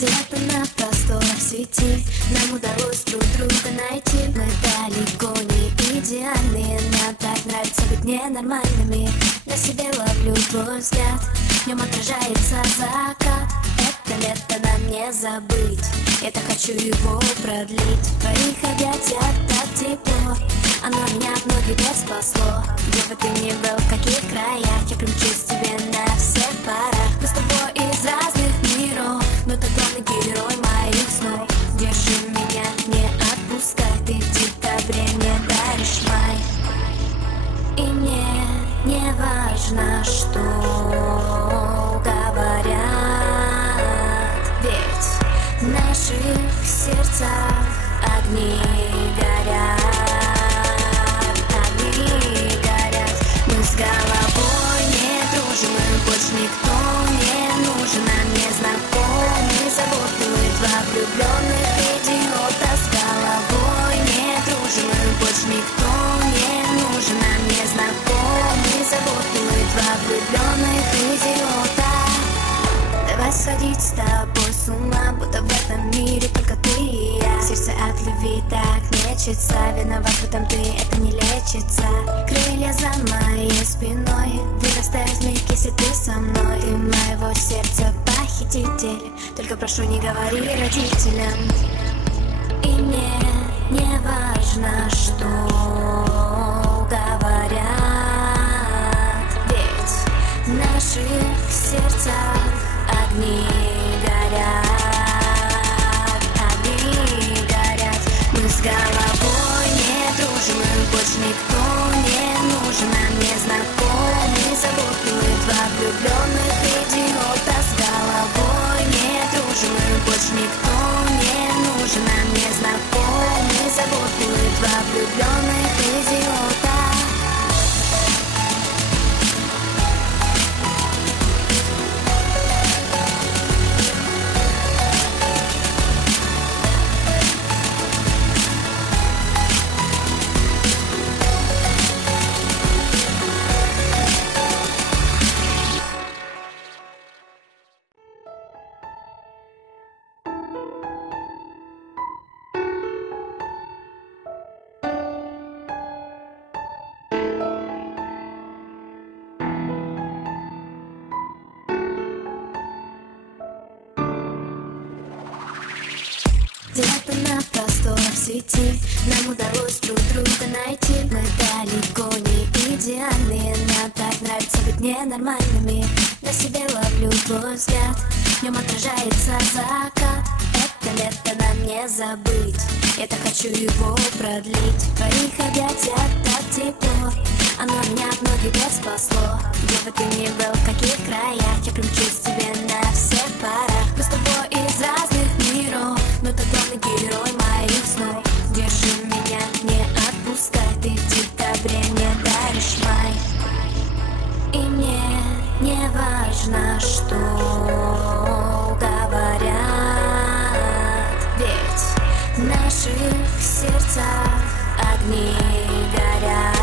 Где-то на просторах сети нам удалось друг друга найти. Мы далеко не идеальные, нам так нравится быть ненормальными. На себе ловлю твой взгляд, в нем отражается закат. Это лето нам не забыть, я так хочу его продлить. В твоих объятиях так тепло, оно меня от многих бед спасло. Где бы ты ни был, в каких краях, я примчусь тебе на всех парах. Мы с тобой из разных миров, но ты главный герой моих снов. Держи меня, не отпускай, ты в декабре мне даришь май. И мне не важно, что говорят, ведь в наших сердцах огни горят. Мы с головой не дружим, и больше никто не нужен. Нам незнакомый, заботливый, два влюбленных идиота. С головой не дружим, и больше никто не нужен. Нам незнакомый, заботливый, два влюбленных идиота. Давай сходить с тобой с ума, будто в этом мире только ты и я. Сердце от любви так мечется, виноват в этом ты, это не лечится. Крылья за моей спиной, вырастают в миг, если ты со мной. Ты моего сердца похититель, только прошу, не говори родителям. И мне не важно, что говорят, ведь в наших сердцах огни горят. Мы с головой не дружим, и больше никто не нужен. Нам незнакомый, заботливый, два влюбленных идиота. С головой не дружим, и больше никто не нужен. Нам незнакомый, заботливый, два влюбленных идиота. Где-то на просторах сети нам удалось друг друга найти. Мы далеко не идеальные, нам так нравится быть ненормальными. На себе ловлю твой взгляд, в нем отражается закат. Это лето нам не забыть, я так хочу его продлить. В твоих объятиях так тепло, оно меня от многих бед спасло. Где бы ты ни был, в каких краях, я примчусь тебе на всех парах. Мы с тобой из разных миров, но ты главный герой моих снов. Держи меня, не отпускай, ты в декабре мне даришь май. И мне не важно, что говорят, ведь в наших сердцах огни горят.